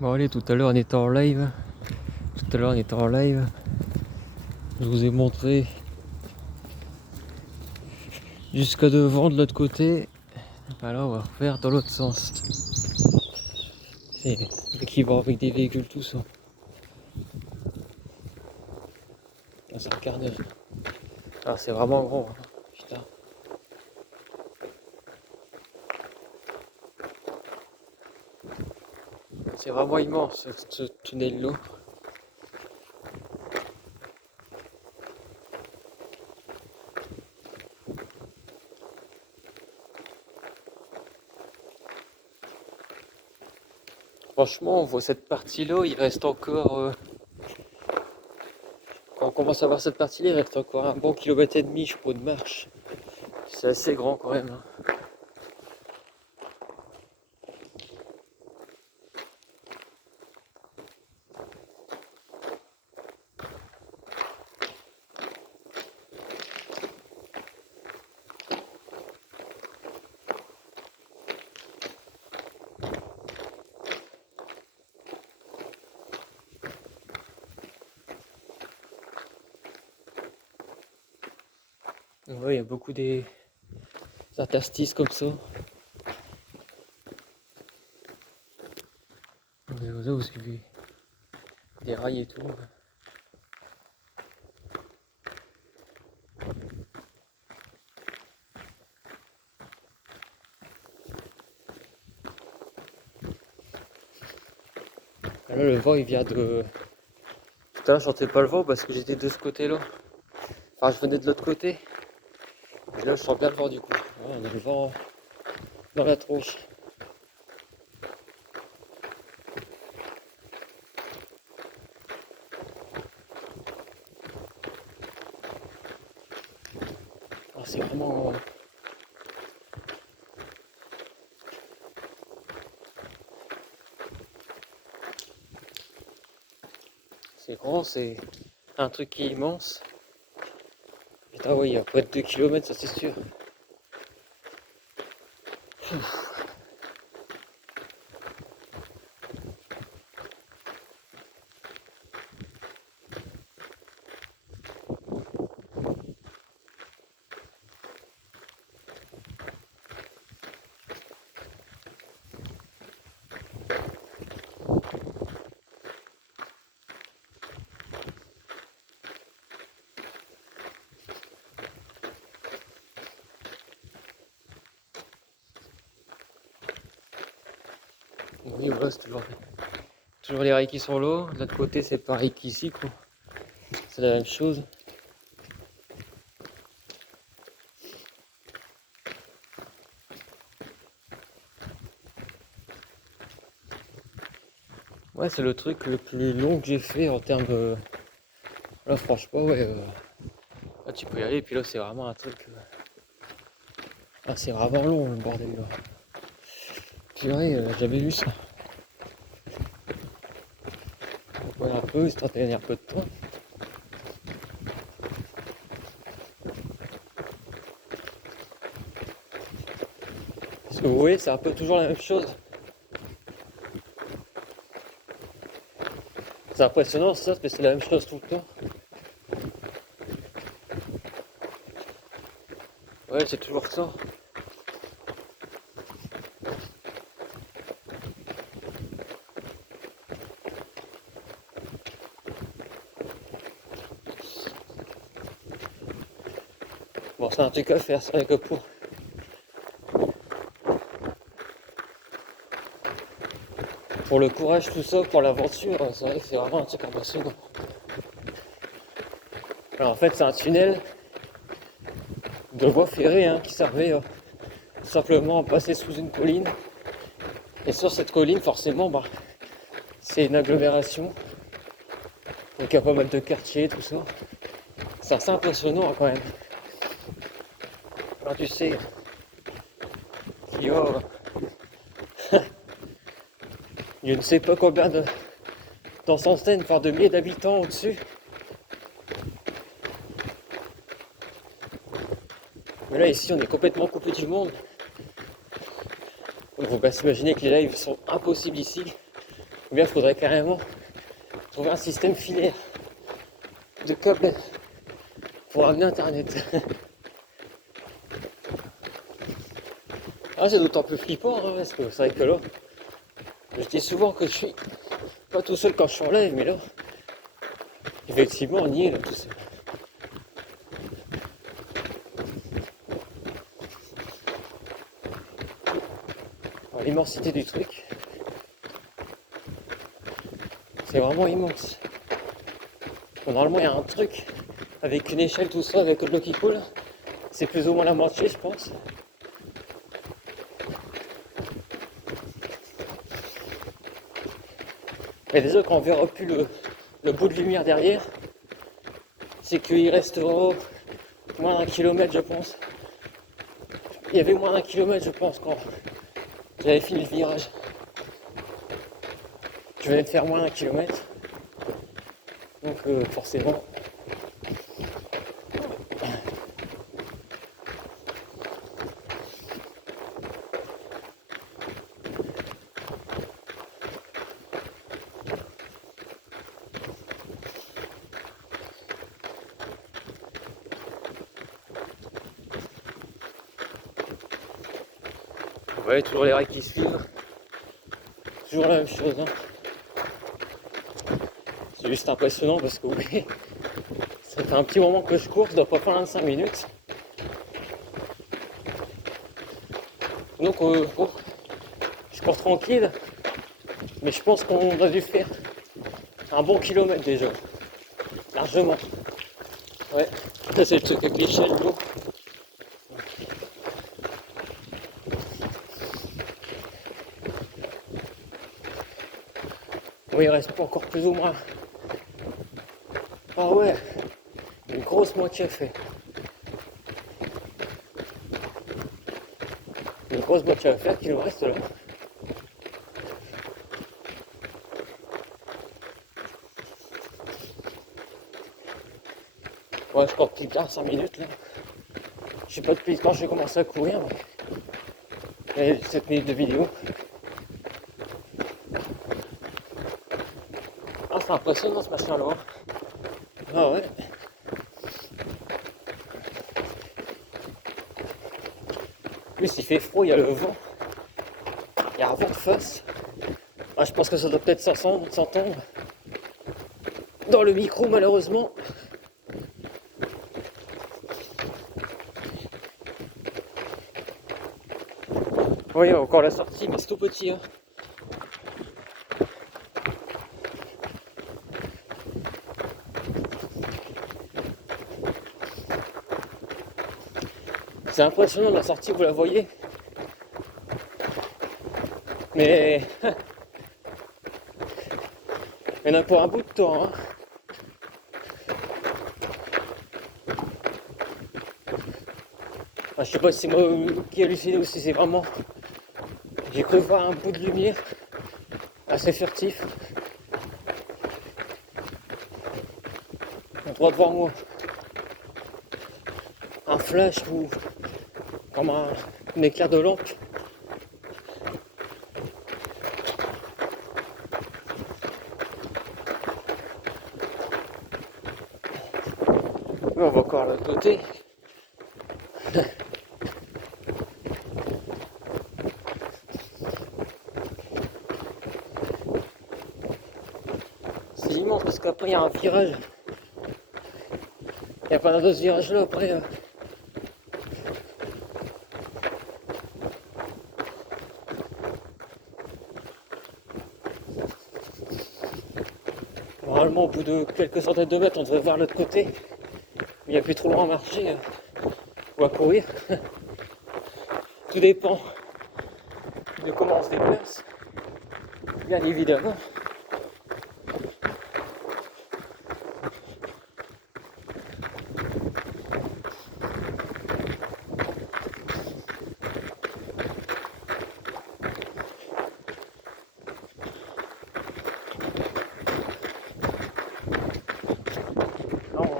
Bon allez, tout à l'heure on était en live. Je vous ai montré jusqu'à devant de l'autre côté. Alors on va refaire dans l'autre sens. C'est qui vont avec des véhicules tout ça. Ah, c'est un carnage. Ah c'est vraiment grand. Hein. Putain. C'est vraiment immense ce tunnel là. Franchement, on voit cette partie-là, il reste encore. Quand on commence à voir cette partie-là, il reste encore un bon kilomètre et demi, je crois, de marche. C'est assez grand quand même. Hein. Ouais, il y a beaucoup des interstices comme ça. Vous avez des rails et tout. Là, le vent il vient de. Tout à l'heure, je sentais pas le vent parce que j'étais de ce côté-là. Enfin, je venais de l'autre côté. Et là, je sens bien le vent du coup. Ouais, on a le vent dans la tronche. Ah, c'est vraiment. C'est grand, c'est un truc qui est immense. Putain, oui, il y a près de 2 km, ça c'est sûr. Oui, voilà, c'est toujours les rails qui sont là. De l'autre côté, c'est pareil qu'ici, quoi. C'est la même chose. Ouais, c'est le truc le plus long que j'ai fait en termes de. Là, franchement, ouais. Là, tu peux y aller, puis là, c'est vraiment un truc. Ah, c'est vraiment long, le bordel, là. Purée, j'avais vu ça. Ouais, un peu, histoire de gagner un peu de temps. Parce que vous voyez, c'est un peu toujours la même chose. C'est impressionnant ça, mais c'est la même chose tout le temps. Ouais, c'est toujours ça. Bon, c'est un truc à faire, c'est vrai que pour le courage, tout ça, pour l'aventure, c'est vrai que c'est vraiment un truc impressionnant. Alors en fait, c'est un tunnel de voie ferrée hein, qui servait simplement à passer sous une colline. Et sur cette colline, forcément, bah, c'est une agglomération. Donc il y a pas mal de quartiers, tout ça. C'est assez impressionnant quand même. Alors tu sais, il y a je ne sais pas combien dans centaines, voire de milliers d'habitants au-dessus. Mais là ici on est complètement coupé du monde. Il faut pas s'imaginer que les lives sont impossibles ici. Ou bien il faudrait carrément trouver un système filaire de câbles pour amener internet. Ah, c'est d'autant plus flippant, hein, parce que c'est vrai que là, je dis souvent que je suis pas tout seul quand je suis en live, mais là, effectivement, on y est là tout seul. Alors, l'immensité du truc, c'est vraiment immense. Normalement, il y a un truc avec une échelle, tout ça, avec de l'eau qui coule. C'est plus ou moins la moitié, je pense. Et déjà, quand on verra plus le bout de lumière derrière, c'est qu'il restera moins d'1 kilomètre, je pense. Il y avait moins d'1 kilomètre, je pense, quand j'avais fini le virage. Je venais de faire moins d'1 kilomètre. Donc forcément. Ouais, toujours les rails qui suivent. Toujours la même chose. Hein. C'est juste impressionnant parce que oui, ça fait un petit moment que je cours, ça doit pas faire 25 minutes. Donc oh, je cours tranquille, mais je pense qu'on a dû faire un bon kilomètre déjà. Largement. Ouais, ça c'est le truc avec l'échelle d'eau. Oui, il reste pas encore plus ou moins. Ah ouais, une grosse moitié fait. Une grosse moitié à faire qui nous reste là. Ouais, je cours plus tard, 5 minutes là. Je sais pas depuis quand j'ai commencé à courir, mais il y a 7 minutes de vidéo. Ah, c'est impressionnant ce machin là. Ah ouais. En plus il fait froid, il y a le vent. Il y a un vent de face. Ah, je pense que ça doit peut-être s'entendre dans le micro malheureusement. Oui, il y a encore la sortie, mais c'est tout petit. Hein. C'est impressionnant la sortie, vous la voyez. Mais il y en a pour un bout de temps. Hein. Enfin, je sais pas si c'est moi qui ai halluciné ou si c'est vraiment. J'ai cru voir un bout de lumière assez furtif. Droit devant moi. Un flash ou comme un éclair de lampe. On va encore à l'autre côté. C'est immense parce qu'après il y a un virage. Il n'y a pas d'autres virages là après. Normalement au bout de quelques centaines de mètres on devrait voir l'autre côté. Mais il n'y a plus trop loin à marcher ou à courir. Tout dépend de comment on se déplace. Bien évidemment.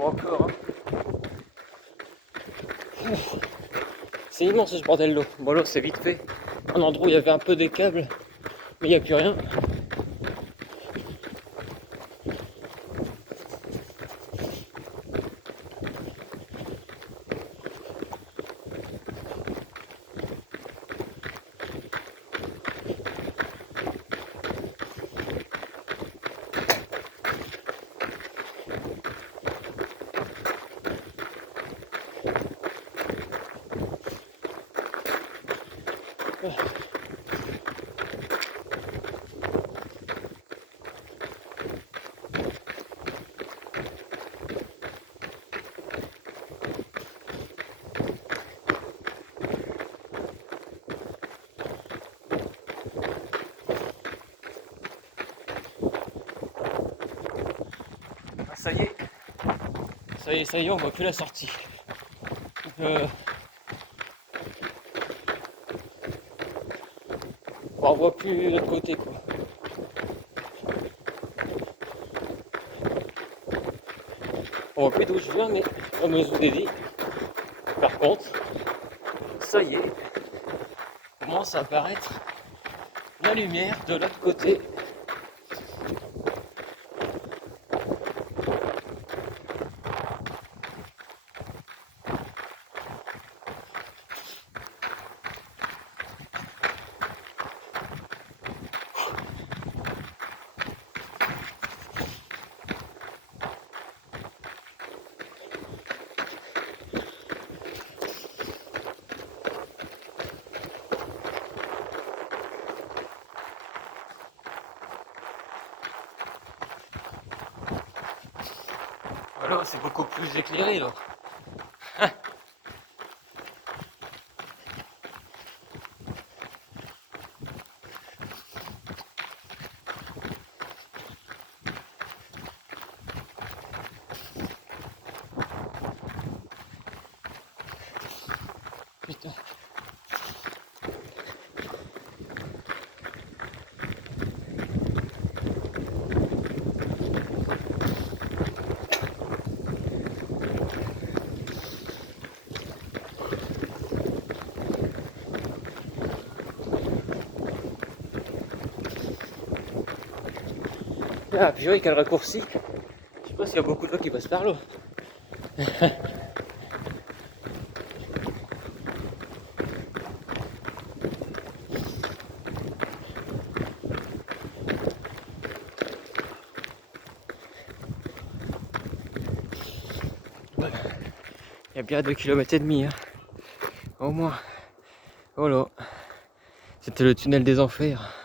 Encore. Hein. C'est immense ce bordel d'eau. Bon là c'est vite fait. Un endroit où il y avait un peu des câbles, mais il n'y a plus rien. Ça y est, ça y est, on voit plus la sortie. On voit plus l'autre côté quoi. On voit plus d'où je viens, mais comme je vous l'ai dit, par contre, ça y est, commence à apparaître la lumière de l'autre côté. Voilà, c'est beaucoup plus éclairé là. Putain. Ah, purée, quel raccourci. Je sais pas s'il y a beaucoup de gens qui passent par là. Il y a bien 2,5 km, hein. Au moins. Voilà. C'était le tunnel des enfers.